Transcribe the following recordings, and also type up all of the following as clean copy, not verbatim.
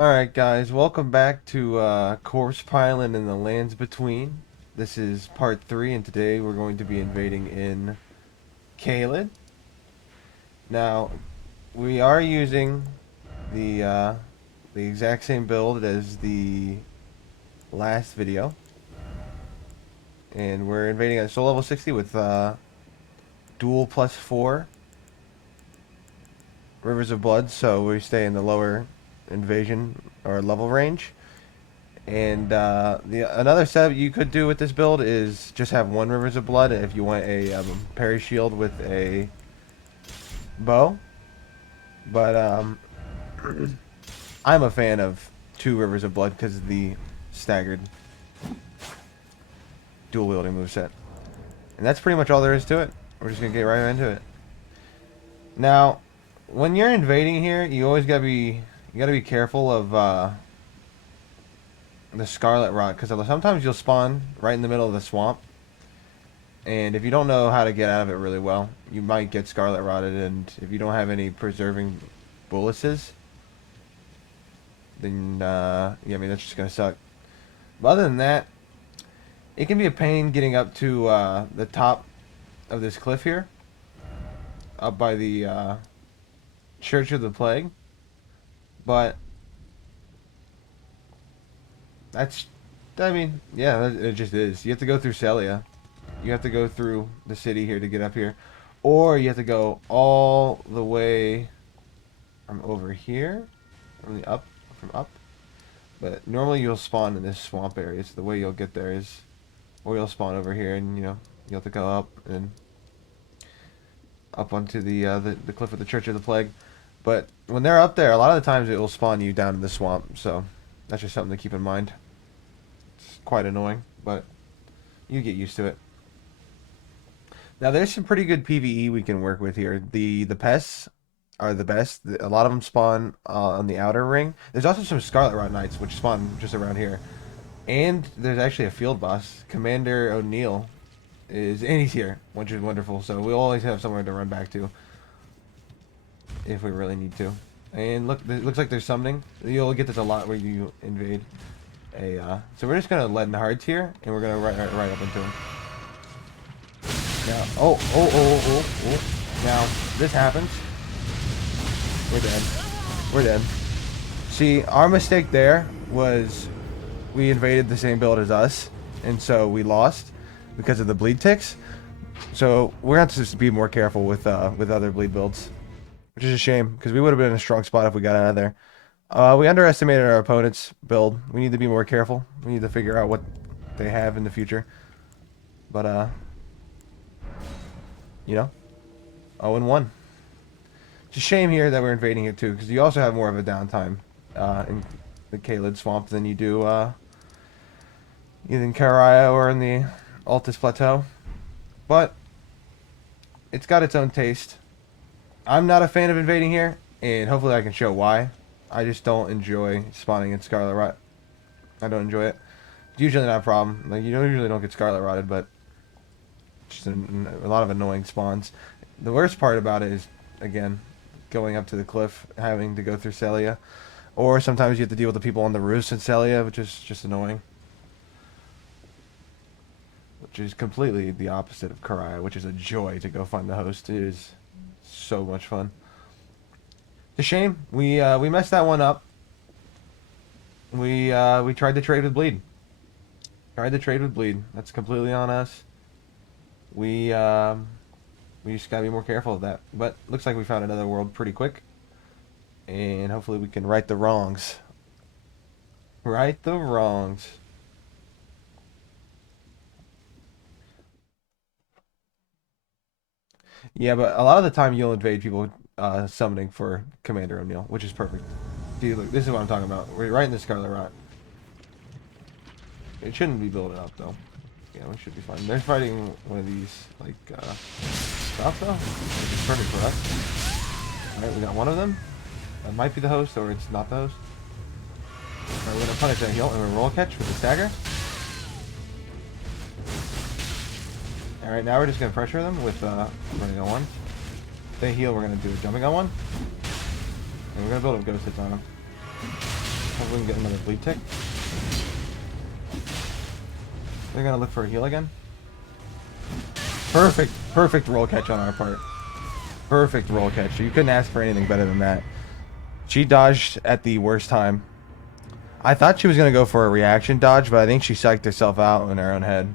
Alright guys, welcome back to Corpse Piling in the Lands Between. This is part 3 and today we're going to be invading in Caelid. Now, we are using the exact same build as the last video. And we're invading at soul level 60 with dual +4 Rivers of Blood, so we stay in the lower invasion or level range. And another setup you could do with this build is just have one Rivers of Blood if you want a parry shield with a bow. But I'm a fan of two Rivers of Blood because of the staggered dual wielding moveset. And that's pretty much all there is to it. We're just gonna get right into it. Now, when you're invading here, you always gotta be careful of the Scarlet Rot, because sometimes you'll spawn right in the middle of the swamp, and if you don't know how to get out of it really well, you might get Scarlet Rotted, and if you don't have any preserving boluses, then yeah, I mean that's just gonna suck. But other than that, it can be a pain getting up to the top of this cliff here, up by the Church of the Plague, but that's, I mean, yeah, it just is. You have to go through Celia. You have to go through the city here to get up here. Or you have to go all the way from over here. From up. But normally you'll spawn in this swamp area. So the way you'll get there is, or you'll spawn over here and, you know, you'll have to go up and up onto the cliff of the Church of the Plague. But when they're up there, a lot of the times it will spawn you down in the swamp. So that's just something to keep in mind. It's quite annoying, but you get used to it. Now there's some pretty good PvE we can work with here. The pests are the best. A lot of them spawn on the outer ring. There's also some Scarlet Rot Knights which spawn just around here. And there's actually a field boss. Commander O'Neill and he's here, which is wonderful. So we'll always have somewhere to run back to if we really need to. And look, it looks like there's summoning. You'll get this a lot where you invade so we're just gonna lead in hearts here, and we're gonna right up into him. Now, oh. Now, this happens. We're dead. We're dead. See, our mistake there was we invaded the same build as us, and so we lost because of the bleed ticks. So we're gonna have to just be more careful with other bleed builds, which is a shame because we would have been in a strong spot if we got out of there. We underestimated our opponent's build. We need to be more careful. We need to figure out what they have in the future. But, you know, 0-1. It's a shame here that we're invading it too, because you also have more of a downtime in the Caelid Swamp than you do either in Karaya or in the Altus Plateau. But it's got its own taste. I'm not a fan of invading here, and hopefully I can show why. I just don't enjoy spawning in Scarlet Rot. I don't enjoy it. It's usually not a problem. Like, you usually don't get Scarlet Rotted, but just a lot of annoying spawns. The worst part about it is, again, going up to the cliff, having to go through Celia. Or sometimes you have to deal with the people on the roofs in Celia, which is just annoying. Which is completely the opposite of Karaya, which is a joy to go find the host. It is so much fun. It's a shame. We messed that one up. We tried to trade with bleed. That's completely on us. We just gotta be more careful of that. But looks like we found another world pretty quick, and hopefully we can right the wrongs. Right the wrongs. Yeah, but a lot of the time you'll invade people summoning for Commander O'Neill, which is perfect. See, look, this is what I'm talking about. We're right in the Scarlet Rot. It shouldn't be building up, though. Yeah, we should be fine. They're fighting one of these, like, stuff, though. Which is perfect for us. Alright, we got one of them. That might be the host, or it's not the host. Alright, we're gonna punish that heal, and we're roll catch with the stagger. Alright, now we're just gonna pressure them with running on one. If they heal, we're gonna do a jumping on one. And we're gonna build up ghost hits on them. Hopefully we can get another bleed tick. They're gonna look for a heal again. Perfect, perfect roll catch on our part. Perfect roll catch. You couldn't ask for anything better than that. She dodged at the worst time. I thought she was gonna go for a reaction dodge, but I think she psyched herself out in her own head.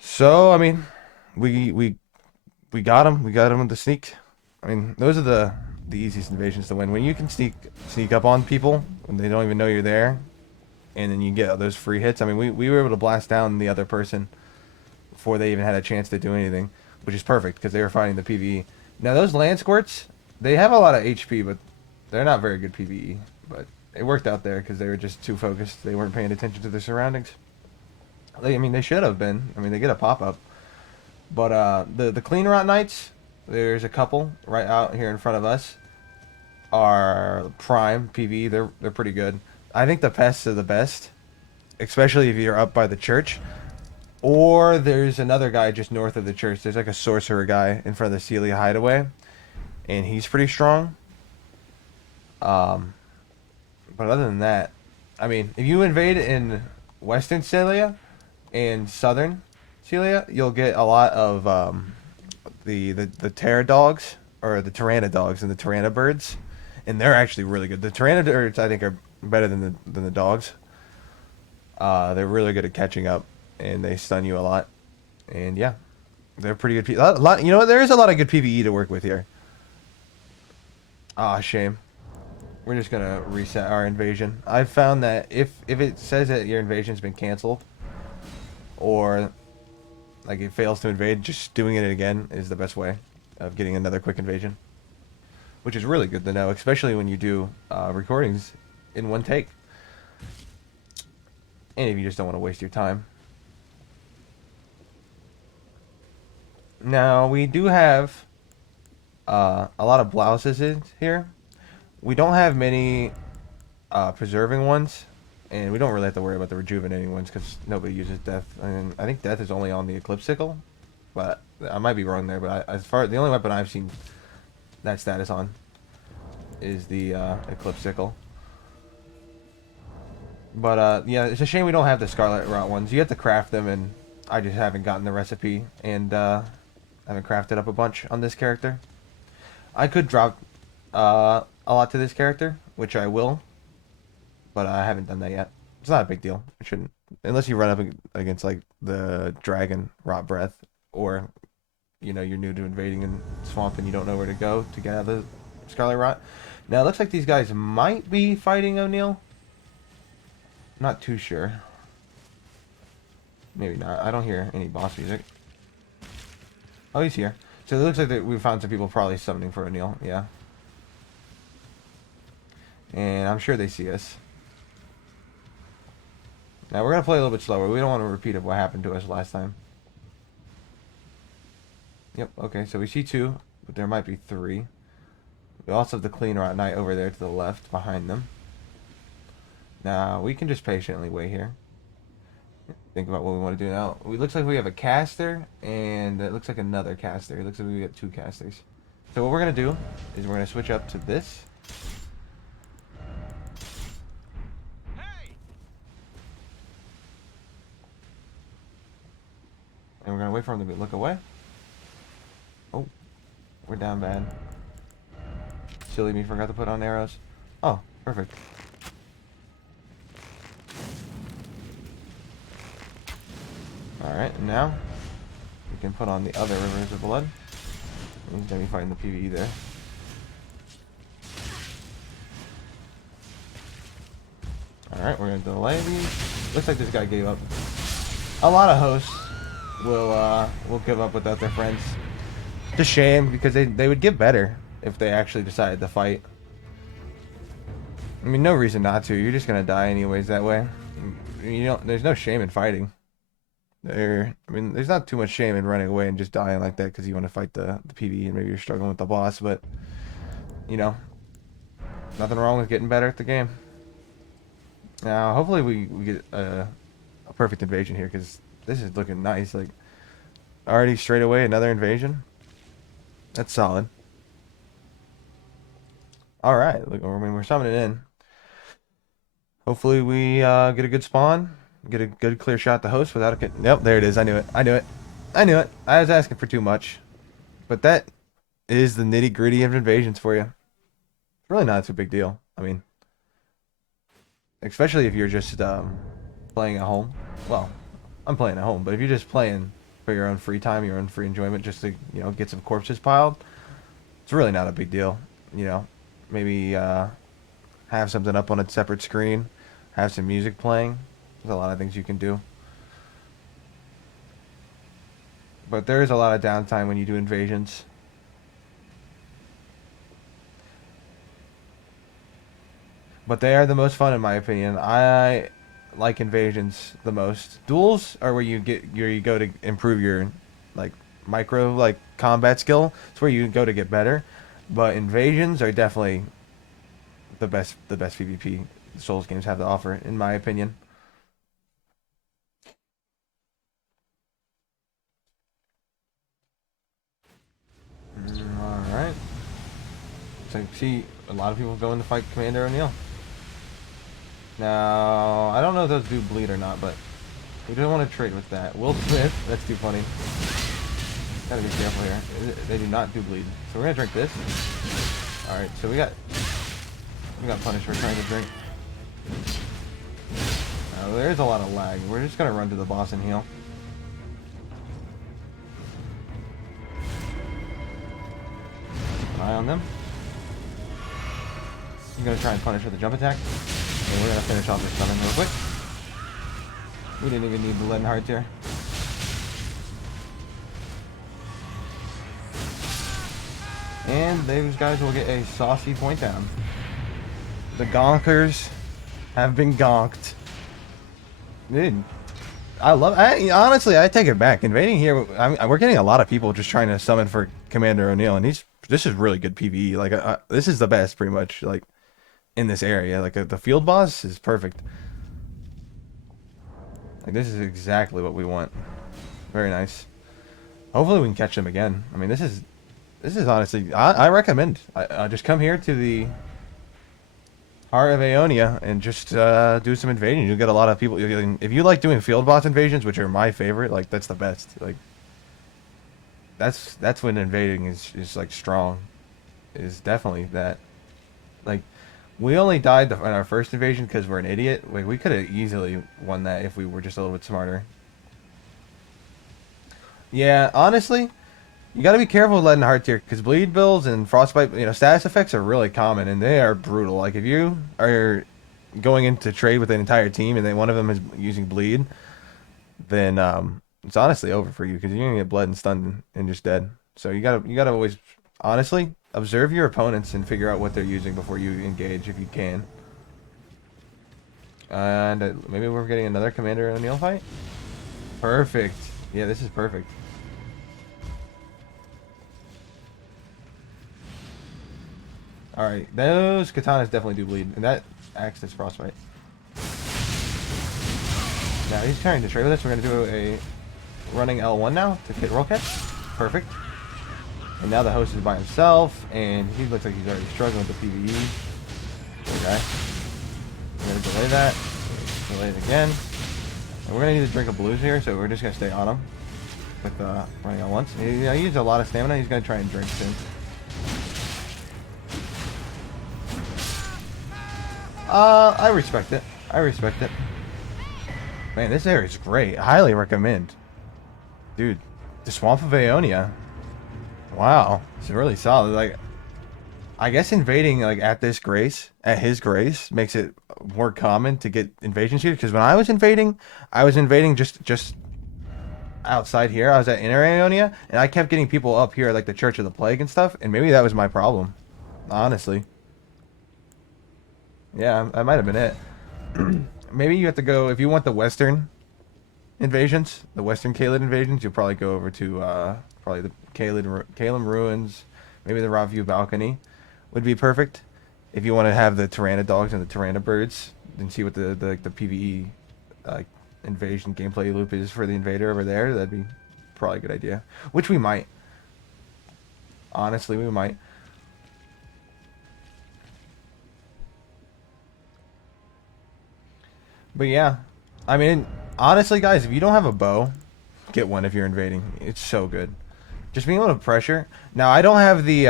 So I mean, we got him. We got him with the sneak. I mean, those are the easiest invasions to win. When you can sneak up on people when they don't even know you're there, and then you get those free hits. I mean, we were able to blast down the other person before they even had a chance to do anything, which is perfect because they were fighting the PvE. Now those land squirts, they have a lot of HP, but they're not very good PvE. But it worked out there because they were just too focused. They weren't paying attention to their surroundings. I mean, they should have been. I mean, they get a pop up. But the clean rot knights, there's a couple right out here in front of us, are prime PvE. They're pretty good. I think the pests are the best, especially if you're up by the church. Or there's another guy just north of the church. There's like a sorcerer guy in front of the Celia hideaway, and he's pretty strong. But other than that, I mean, if you invade in Western Celia and Southern Celia, you'll get a lot of the Terra dogs or the Tyranna dogs and the Tyranna birds, and they're actually really good. The Tyranna birds I think are better than the dogs. They're really good at catching up, and they stun you a lot. And yeah, they're pretty good. A lot, you know what? There is a lot of good PvE to work with here. Ah, shame. We're just gonna reset our invasion. I've found that if it says that your invasion's been canceled, or like it fails to invade, just doing it again is the best way of getting another quick invasion. Which is really good to know, especially when you do recordings in one take. And if you just don't want to waste your time. Now, we do have a lot of blouses in here. We don't have many preserving ones, and we don't really have to worry about the rejuvenating ones because nobody uses death. And I think death is only on the Eclipse Sickle, but I might be wrong there. But as far as the only weapon I've seen that status on is the Eclipse Sickle. But yeah, it's a shame we don't have the Scarlet Rot ones. You have to craft them, and I just haven't gotten the recipe, and haven't crafted up a bunch on this character. I could drop a lot to this character, which I will, but I haven't done that yet. It's not a big deal. It shouldn't, unless you run up against like the Dragon Rot Breath, or you know you're new to invading in Swamp and you don't know where to go to get out of the Scarlet Rot. Now it looks like these guys might be fighting O'Neill. Not too sure. Maybe not. I don't hear any boss music. Oh, he's here. So it looks like we found some people probably summoning for O'Neill. Yeah. And I'm sure they see us. Now we're going to play a little bit slower. We don't want to repeat of what happened to us last time. Yep, okay. So we see two, but there might be three. We also have the Clean Rot Knight over there to the left behind them. Now, we can just patiently wait here. Think about what we want to do now. It looks like we have a caster, and it looks like another caster. It looks like we got two casters. So what we're going to do is we're going to switch up to this. And we're going to wait for him to look away. Oh, we're down bad. Silly me, forgot to put on arrows. Oh, perfect. Alright, and now we can put on the other Rivers of Blood. He's going to be fighting the PvE there. Alright, we're going to delay these. Looks like this guy gave up. A lot of hosts will give up without their friends. It's a shame, because they would get better if they actually decided to fight. I mean, no reason not to. You're just going to die anyways that way. You know, there's no shame in fighting. I mean, there's not too much shame in running away and just dying like that because you want to fight the PvE and maybe you're struggling with the boss, but, you know, nothing wrong with getting better at the game. Now, hopefully we get a perfect invasion here because this is looking nice. Like, already straight away another invasion. That's solid. All right, look, I mean, we're summoning in. Hopefully we get a good spawn, get a good clear shot to host without a. Yep, there it is. I knew it. I knew it. I knew it. I was asking for too much, but that is the nitty gritty of invasions for you. It's really not too big deal. I mean, especially if you're just playing at home. Well, I'm playing at home, but if you're just playing for your own free time, your own free enjoyment, just to get some corpses piled, it's really not a big deal. You know, maybe have something up on a separate screen, have some music playing. There's a lot of things you can do, but there is a lot of downtime when you do invasions. But they are the most fun in my opinion. I like invasions the most. Duels are where you go to improve your like micro like combat skill. It's where you go to get better. But invasions are definitely the best PvP Souls games have to offer, in my opinion. All right. So see a lot of people going to fight Commander O'Neill. Now I don't know if those do bleed or not, but we don't want to trade with that. Will Smith, that's too funny. Gotta be careful here. They do not do bleed. So we're gonna drink this. Alright, so we got punished for trying to drink. Now there's a lot of lag. We're just gonna run to the boss and heal. Keep an eye on them. I'm gonna try and punish with a jump attack. And we're gonna finish off this summon real quick. We didn't even need the leaden hearts here. And those guys will get a saucy point down. The gonkers have been gonked. Dude, honestly, I take it back. Invading here, we're getting a lot of people just trying to summon for Commander O'Neill, and this is really good PvE. Like, this is the best, pretty much, like, in this area. Like, the field boss is perfect. Like, this is exactly what we want. Very nice. Hopefully we can catch them again. I mean, this is honestly, I recommend. I just come here to the heart of Aeonia and just do some invading. You'll get a lot of people. If you like doing field boss invasions, which are my favorite, like that's the best. Like that's when invading is like strong. Is definitely that. Like we only died in our first invasion because we're an idiot. Like we could have easily won that if we were just a little bit smarter. Yeah, honestly, you got to be careful with leaden hearts here because bleed builds and frostbite, status effects are really common and they are brutal. Like if you are going into trade with an entire team and then one of them is using bleed, then it's honestly over for you because you're gonna get bled and stunned and just dead. So you gotta always honestly observe your opponents and figure out what they're using before you engage if you can. And maybe we're getting another Commander O'Neill fight. Perfect. Yeah, this is perfect. Alright, those katanas definitely do bleed, and that axe is frostbite. Now he's trying to trade with us. We're going to do a running L1 now to hit roll catch. Perfect. And now the host is by himself, and he looks like he's already struggling with the PvE. Okay. We're going to delay that. Delay it again. And we're going to need to drink a blues here, so we're just going to stay on him with running L1. He used a lot of stamina. He's going to try and drink soon. I respect it. I respect it. Man, this area is great. I highly recommend. Dude, the Swamp of Aeonia. Wow. It's really solid. Like, I guess invading, like, at his grace, makes it more common to get invasions here. Because when I was invading just outside here. I was at Inner Aeonia, and I kept getting people up here, like the Church of the Plague and stuff. And maybe that was my problem. Honestly. Yeah, that might have been it. Maybe you have to go if you want the Western invasions, the Western Caelid invasions. You'll probably go over to probably the Caelid Ruins, maybe the Ravview Balcony, would be perfect. If you want to have the Tyrannid dogs and the Tyrannid birds, and see what the PVE invasion gameplay loop is for the invader over there, that'd be probably a good idea. Which we might. Honestly, we might. But yeah, I mean, honestly, guys, if you don't have a bow, get one if you're invading. It's so good. Just being able to pressure. Now, I don't have the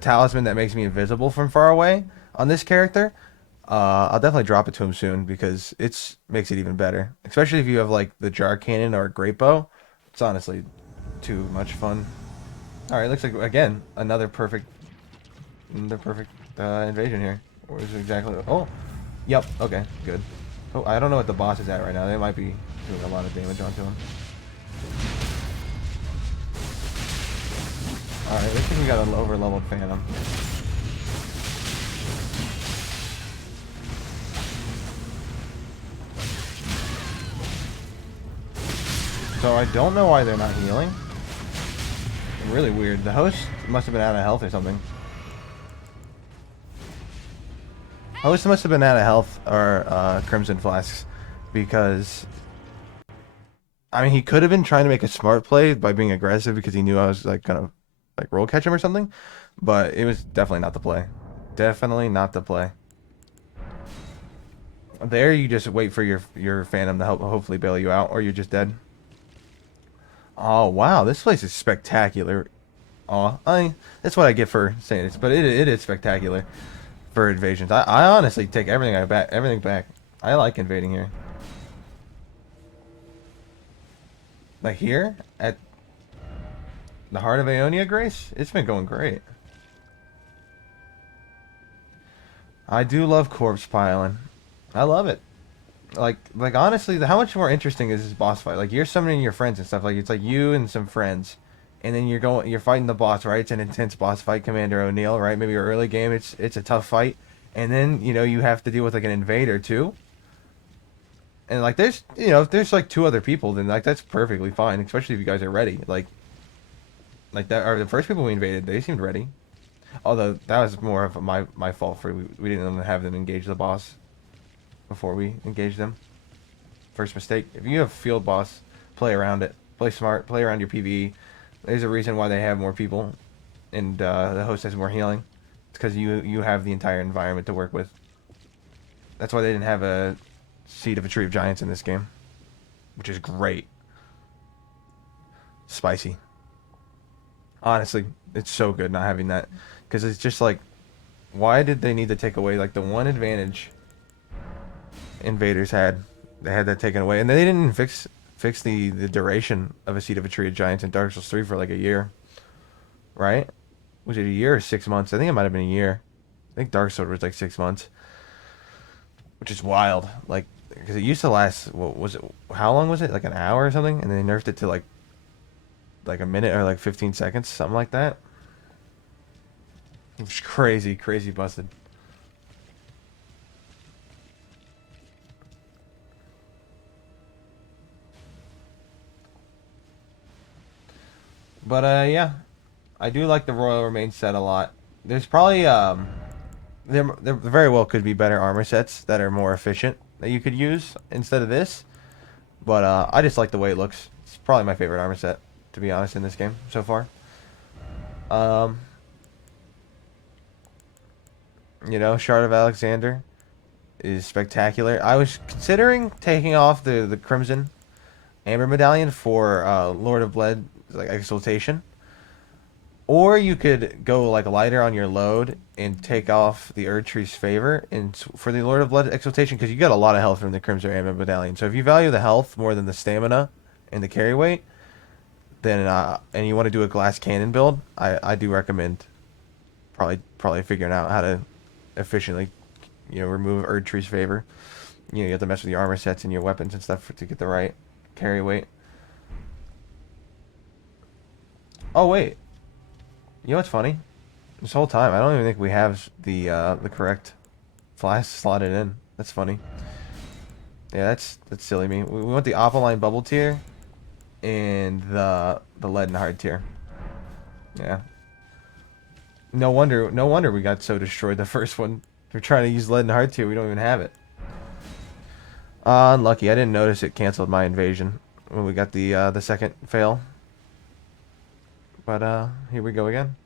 talisman that makes me invisible from far away on this character. I'll definitely drop it to him soon because it's makes it even better. Especially if you have like the jar cannon or a great bow. It's honestly too much fun. All right, looks like again another perfect invasion here. Or is it exactly? Oh, yep. Okay, good. Oh, I don't know what the boss is at right now. They might be doing a lot of damage onto him. All right, looks like we got an over-leveled Phantom. So I don't know why they're not healing. Really weird. The host must have been out of health or something. Host must have been out of health or Crimson Flasks because I mean he could have been trying to make a smart play by being aggressive because he knew I was like gonna like roll catch him or something, but it was definitely not the play. Definitely not the play. There you just wait for your Phantom to help hopefully bail you out or you're just dead. Oh wow, this place is spectacular. Oh, that's what I get for saying this, but it is spectacular for invasions. I honestly take everything back. I like invading here. Like here at the heart of Aeonia, Grace, it's been going great. I do love corpse piling. I love it. Like honestly, how much more interesting is this boss fight? Like you're summoning your friends and stuff. Like it's like you and some friends, and then you're fighting the boss, right? It's an intense boss fight, Commander O'Neill, right? Maybe your early game, it's a tough fight, and then you have to deal with like an invader too. And like there's if there's like two other people, then like that's perfectly fine, especially if you guys are ready. Like that are the first people we invaded, they seemed ready. Although that was more of my fault for we didn't have them engage the boss before we engaged them. First mistake. If you have field boss, play around it. Play smart. Play around your PvE. There's a reason why they have more people, and the host has more healing. It's because you have the entire environment to work with. That's why they didn't have a Seed of a Tree of Giants in this game, which is great. Spicy. Honestly, it's so good not having that, because it's just like, why did they need to take away like the one advantage invaders had? They had that taken away, and they didn't fix the duration of a Seed of a Tree of Giants in Dark Souls 3 for like a year, right? Was it a year or 6 months? I think it might have been a year. I think Dark Souls was like 6 months, which is wild. Like, because it used to last. What was it? How long was it? Like an hour or something, and they nerfed it to like a minute or like 15 seconds, something like that. It was crazy, crazy busted. But yeah, I do like the Royal Remains set a lot. There's probably there very well could be better armor sets that are more efficient that you could use instead of this. But I just like the way it looks. It's probably my favorite armor set, to be honest, in this game so far. Um, Shard of Alexander is spectacular. I was considering taking off the Crimson Amber Medallion for Lord of Blood like Exaltation. Or you could go like lighter on your load and take off the Erdtree's favor and for the Lord of Blood exaltation because you got a lot of health from the Crimson Amber Medallion. So if you value the health more than the stamina and the carry weight, then and you want to do a glass cannon build, I do recommend probably figuring out how to efficiently remove Erdtree's favor. You have to mess with your armor sets and your weapons and stuff to get the right carry weight. Oh wait, you know what's funny? This whole time, I don't even think we have the correct flask slotted in. That's funny. Yeah, that's silly me. We want the Opaline Bubble tier and the Lead and Hard tier. Yeah. No wonder we got so destroyed the first one. We're trying to use Lead and Hard tier, we don't even have it. Unlucky. I didn't notice it canceled my invasion when we got the second fail. But here we go again.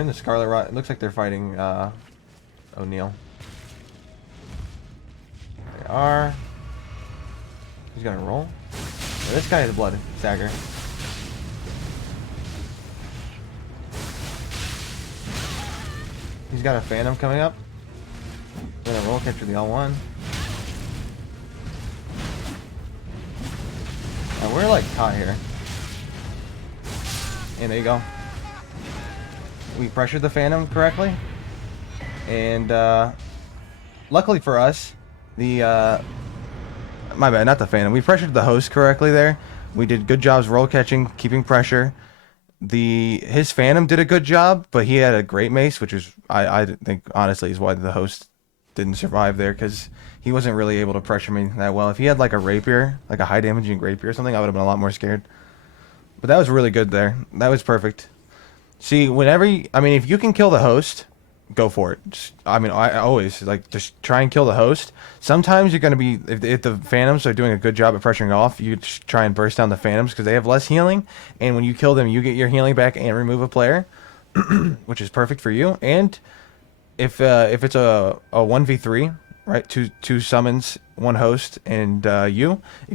in the Scarlet Rot. It looks like they're fighting O'Neill. They are. He's gonna roll. Yeah, this guy has blood stagger. He's got a Phantom coming up. Gonna roll catch with the L1. Now we're like caught here. And there you go. We pressured the Phantom correctly. And luckily for us, the my bad, not the Phantom. We pressured the host correctly there. We did good jobs roll catching, keeping pressure. His Phantom did a good job, but he had a great mace, which is I think honestly is why the host didn't survive there, because he wasn't really able to pressure me that well. If he had like a rapier, like a high damaging rapier or something, I would have been a lot more scared. But that was really good there. That was perfect. See, if you can kill the host, go for it. I always just try and kill the host. Sometimes you're going to be, if the Phantoms are doing a good job at pressuring off, you just try and burst down the Phantoms because they have less healing. And when you kill them, you get your healing back and remove a player, which is perfect for you. And if it's a 1v3, right, two summons, one host, and if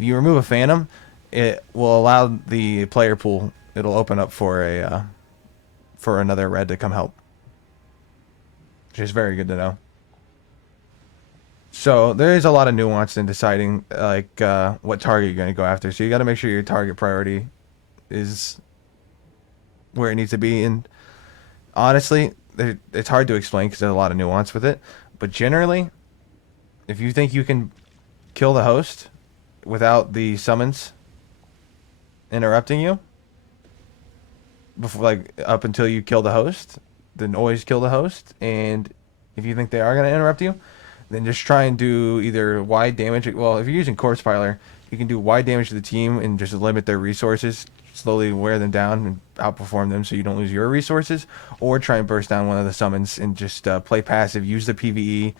you remove a Phantom, it will allow the player pool. It'll open up for another red to come help, which is very good to know. So there is a lot of nuance in deciding what target you're going to go after. So you got to make sure your target priority is where it needs to be. And honestly, it's hard to explain because there's a lot of nuance with it. But generally, if you think you can kill the host without the summons interrupting you, before up until you kill the host, then always kill the host. And if you think they are going to interrupt you, then just try and do either wide damage. Well, if you're using Corpse Piler, you can do wide damage to the team and just limit their resources, slowly wear them down and outperform them so you don't lose your resources, or try and burst down one of the summons and just play passive, use the PvE,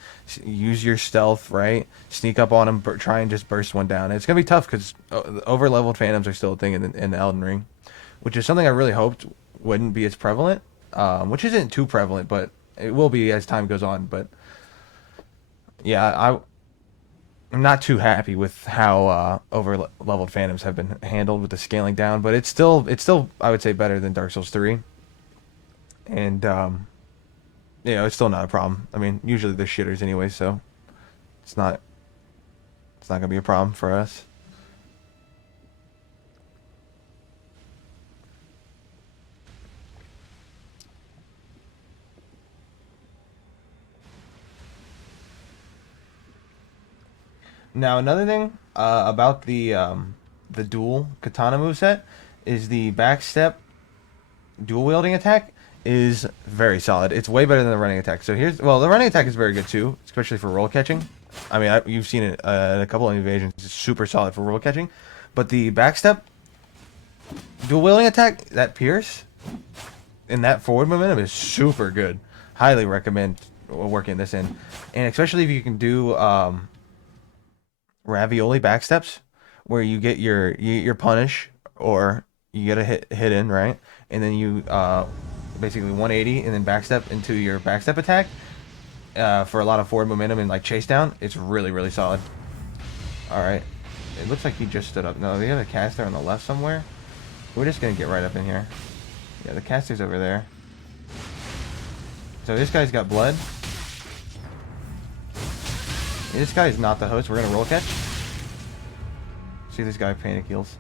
use your stealth, right? Sneak up on them, try and just burst one down. And it's going to be tough because over-leveled Phantoms are still a thing in the Elden Ring, which is something I really hoped wouldn't be as prevalent, which isn't too prevalent, but it will be as time goes on. But yeah, I'm not too happy with how over-leveled Phantoms have been handled with the scaling down, but it's still I would say better than Dark Souls 3, and it's still not a problem. I mean, usually they're shitters anyway, so it's not gonna be a problem for us. Now another thing about the dual katana moveset is the backstep dual wielding attack is very solid. It's way better than the running attack. So the running attack is very good too, especially for roll catching. I mean, you've seen it in a couple of invasions. It's super solid for roll catching. But the backstep dual wielding attack, that pierce and that forward momentum is super good. Highly recommend working this in, and especially if you can do ravioli backsteps, where you get your punish, or you get a hit in, right, and then you basically 180 and then backstep into your backstep attack for a lot of forward momentum and chase down. It's really, really solid. All right, it looks like he just stood up. No, they have a caster on the left somewhere. We're just gonna get right up in here. Yeah, the caster's over there. So this guy's got blood. This guy is not the host. We're gonna roll catch. See this guy panic heals.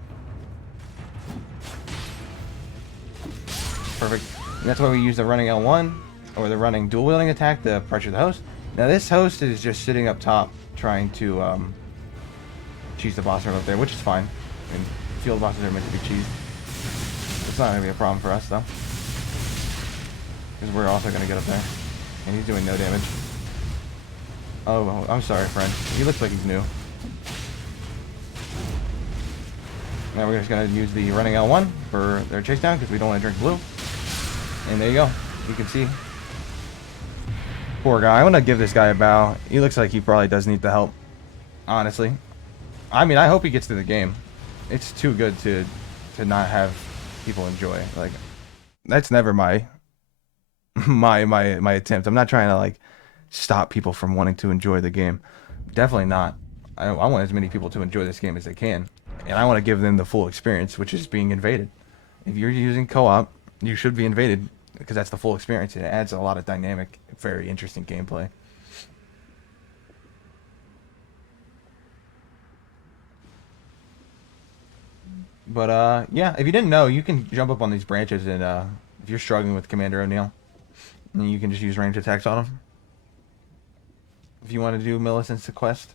Perfect. And that's why we use the running L1 or the running dual wielding attack to pressure the host. Now this host is just sitting up top trying to cheese the boss room up there, which is fine. I mean, field bosses are meant to be cheesed. It's not gonna be a problem for us though, because we're also gonna get up there, and he's doing no damage. Oh, I'm sorry, friend. He looks like he's new. Now we're just going to use the running L1 for their chase down because we don't want to drink blue. And there you go. You can see. Poor guy. I want to give this guy a bow. He looks like he probably does need the help. Honestly. I mean, I hope he gets to the game. It's too good to not have people enjoy. That's never my my attempt. I'm not trying to like stop people from wanting to enjoy the game. Definitely not. I want as many people to enjoy this game as they can, and I want to give them the full experience, which is being invaded. If you're using co-op, you should be invaded because that's the full experience, and it adds a lot of dynamic, very interesting gameplay. But yeah, if you didn't know, you can jump up on these branches, and if you're struggling with Commander O'Neill, then you can just use range attacks on him. If you want to do Millicent's quest,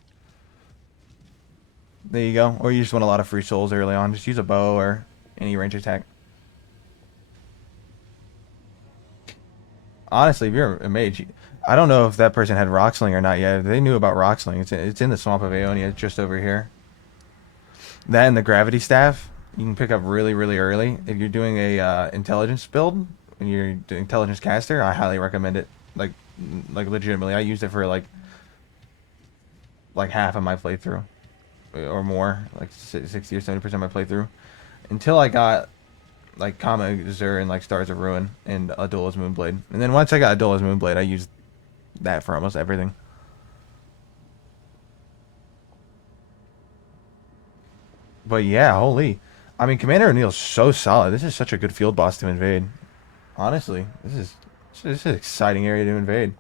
there you go. Or you just want a lot of free souls early on, just use a bow or any range attack. Honestly, if you're a mage, I don't know if that person had Rocksling or not yet. If they knew about Rocksling, it's in the swamp of Aeonia, just over here. That and the gravity staff, you can pick up really, really early. If you're doing a intelligence build, and you're doing intelligence caster, I highly recommend it. Like legitimately, I used it for like half of my playthrough, or more, like 60 or 70% of my playthrough, until I got like Kama Zur and like Stars of Ruin and Adula's Moonblade. And then once I got Adula's Moonblade, I used that for almost everything. But yeah, holy. I mean, Commander O'Neill's so solid. This is such a good field boss to invade. Honestly, this is an exciting area to invade.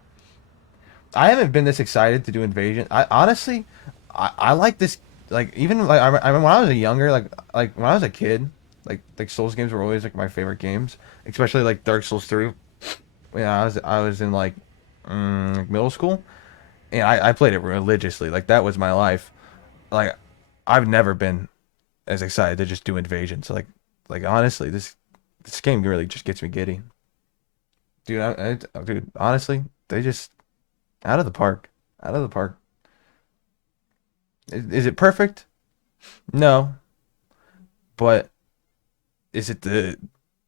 I haven't been this excited to do invasion. I honestly, I like this. Like even like I mean, when I was a younger like when I was a kid, like Souls games were always like my favorite games, especially like Dark Souls 3. Yeah, I was in like middle school, and I played it religiously. Like that was my life. Like I've never been as excited to just do invasion. So like honestly, this game really just gets me giddy, dude. Dude, honestly, they just out of the park, out of the park. Is it perfect? No, but is it the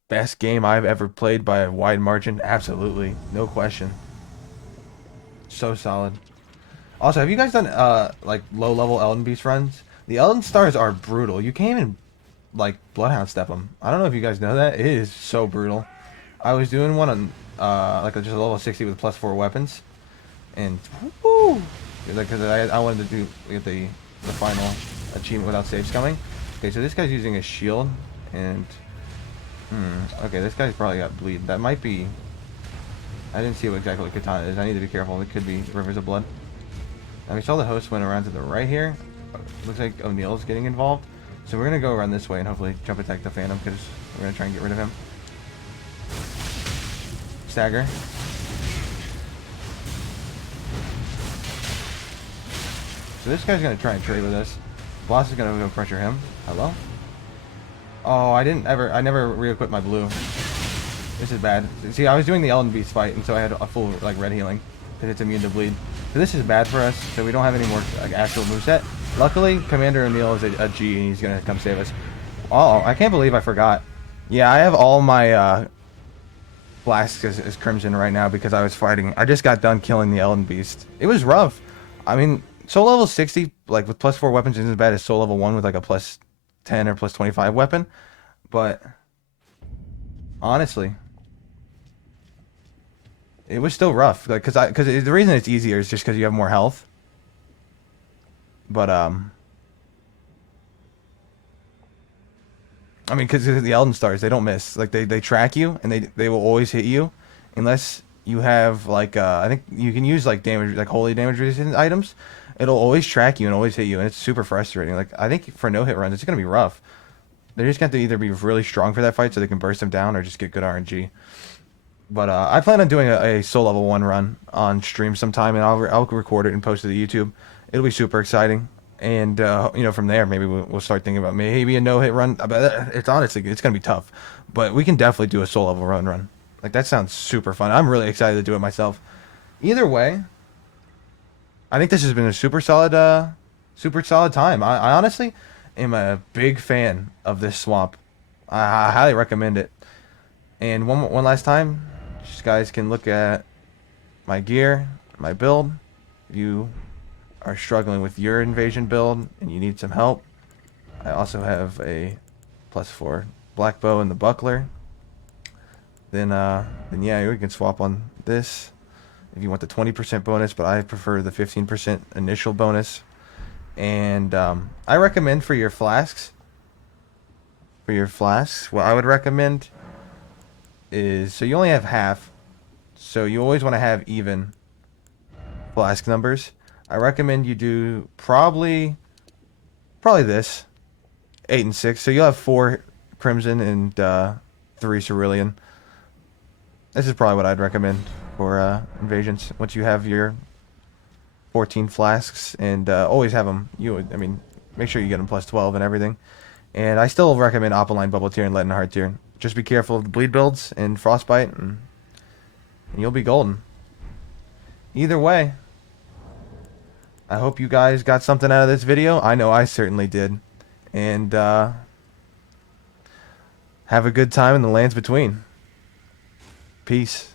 best game I've ever played by a wide margin? Absolutely, no question. So solid. Also, have you guys done like low level Elden Beast runs? The Elden Stars are brutal. You can't even like Bloodhound step them. I don't know if you guys know that. It is so brutal. I was doing one on like just a level 60 with +4 weapons, and woo, because I wanted to do get the final achievement without saves coming. Okay, so this guy's using a shield, and okay, this guy's probably got bleed. That might be. I didn't see what exactly what katana is. I need to be careful. It could be rivers of blood. Now we saw the host went around to the right here. Looks like O'Neill's getting involved. So we're going to go around this way and hopefully jump attack the Phantom because we're going to try and get rid of him. Stagger. So this guy's going to try and trade with us. Boss is going to go pressure him. Hello? Oh, I never re-equipped my blue. This is bad. See, I was doing the Elden Beast fight, and so I had a full like red healing because it's immune to bleed. So this is bad for us. So we don't have any more like actual moveset. Luckily, Commander O'Neill is a G, and he's gonna come save us. Oh, I can't believe I forgot. Yeah, I have all my flasks as Crimson right now because I was fighting. I just got done killing the Elden Beast. It was rough. I mean, soul level 60, like with +4 weapons, isn't as bad as soul level 1 with like a +10 or +25 weapon. But honestly, it was still rough. Like, because the reason it's easier is just because you have more health. But I mean, because the Elden Stars, they don't miss. Like they track you and they will always hit you, unless you have like I think you can use like damage like holy damage resistant items. It'll always track you and always hit you, and it's super frustrating. Like I think for no hit runs, it's gonna be rough. They're just going to either be really strong for that fight so they can burst them down, or just get good RNG. But I plan on doing a soul level 1 run on stream sometime, and I'll record it and post it to YouTube. It'll be super exciting. And, you know, from there, maybe we'll start thinking about maybe a no-hit run. It's honestly, it's going to be tough. But we can definitely do a soul level run. Like, that sounds super fun. I'm really excited to do it myself. Either way, I think this has been a super solid time. I honestly am a big fan of this swamp. I highly recommend it. And one last time, just guys can look at my gear, my build. If you are struggling with your invasion build and you need some help, I also have a +4 black bow and the buckler. then yeah, we can swap on this if you want the 20% bonus, but I prefer the 15% initial bonus. And I recommend for your flasks, what I would recommend is, so you only have half, so you always want to have even flask numbers. I recommend you do probably this 8 and 6. So you'll have 4 crimson and 3 cerulean. This is probably what I'd recommend for invasions. Once you have your 14 flasks, and always have them. I mean, make sure you get them plus 12 and everything. And I still recommend Opaline Bubble Tier and Leaden Heart Tier. Just be careful of the bleed builds and Frostbite, and you'll be golden. Either way, I hope you guys got something out of this video. I know I certainly did. And have a good time in the lands between. Peace.